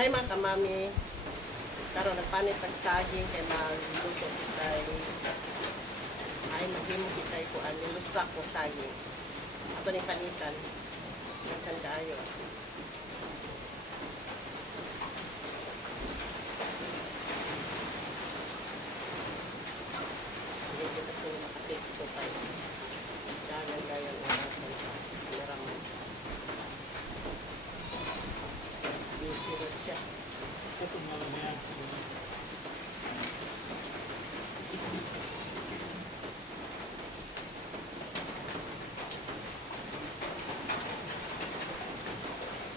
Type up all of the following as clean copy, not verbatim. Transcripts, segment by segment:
Hi mga kamami. Karon nagpanit ang saging kay magluto kitay. Ay maghimo kitay ko ang nilusak ko saging. Ato ni panitan. Ikan kaayo. Hindi kita sila makapit ko tayo. Dagan-dagan na natin. Naraman. Busy rin siya. Ito mga yan.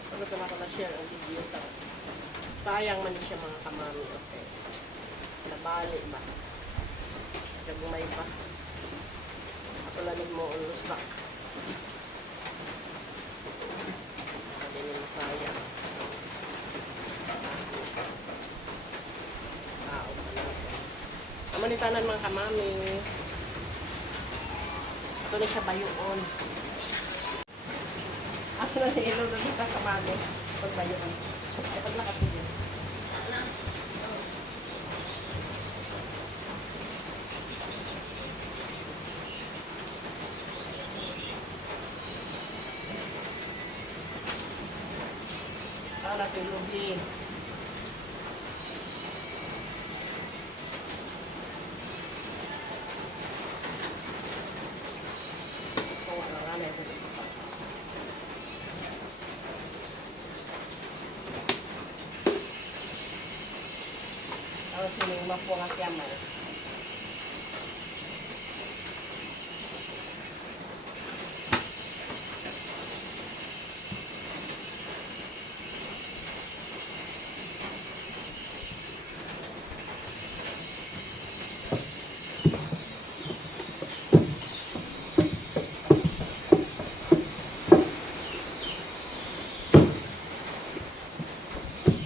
Pagod naman ko na-share ang video. Sayang man siya mga kamami. Okay. Nabali ba? Kagumay pa. Ako lanig mo ulusak. Sabi niya masayang. Tao pa natin. Amanitanan mga kamami. Ito na siya bayoon. Ako na nilo na kita kamami. Pagbayoon. Ay pag nakapilin. Saan natin lubi? Tapos sining mapungat yaman.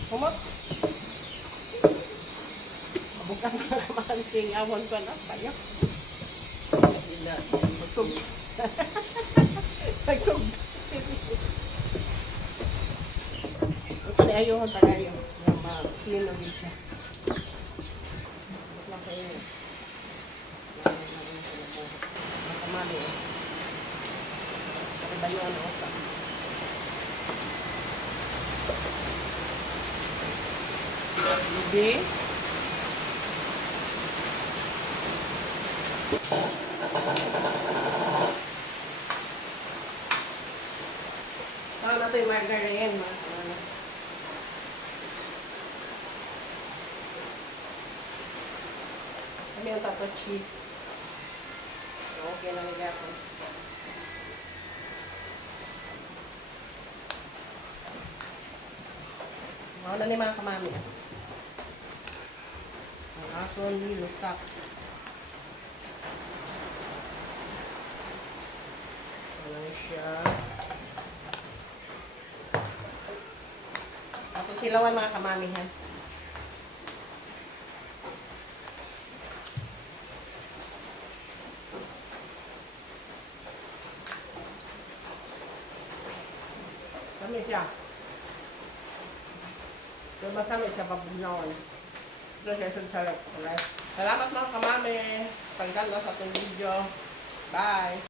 Humot. Bukan mga kamansing awon ko na payo. Magsug. Magsug. Ito na ayun tagayo. Kilo din siya. Mas lang kayo. Makamali eh. Pag bayo na osa. Lubi. Saan na ito yung margarine, mga kamami. Kami yung tato cheese. Okay na nila ako. Mga na ni mga kamami. Ang ason, nilusak. Ano siya. At silawan mga kamami ha. Kami siya. Diba kami siya pabunawan. Ito siya sa sarap. Salamat mga kamami. Pagkanda sa itong video. Bye!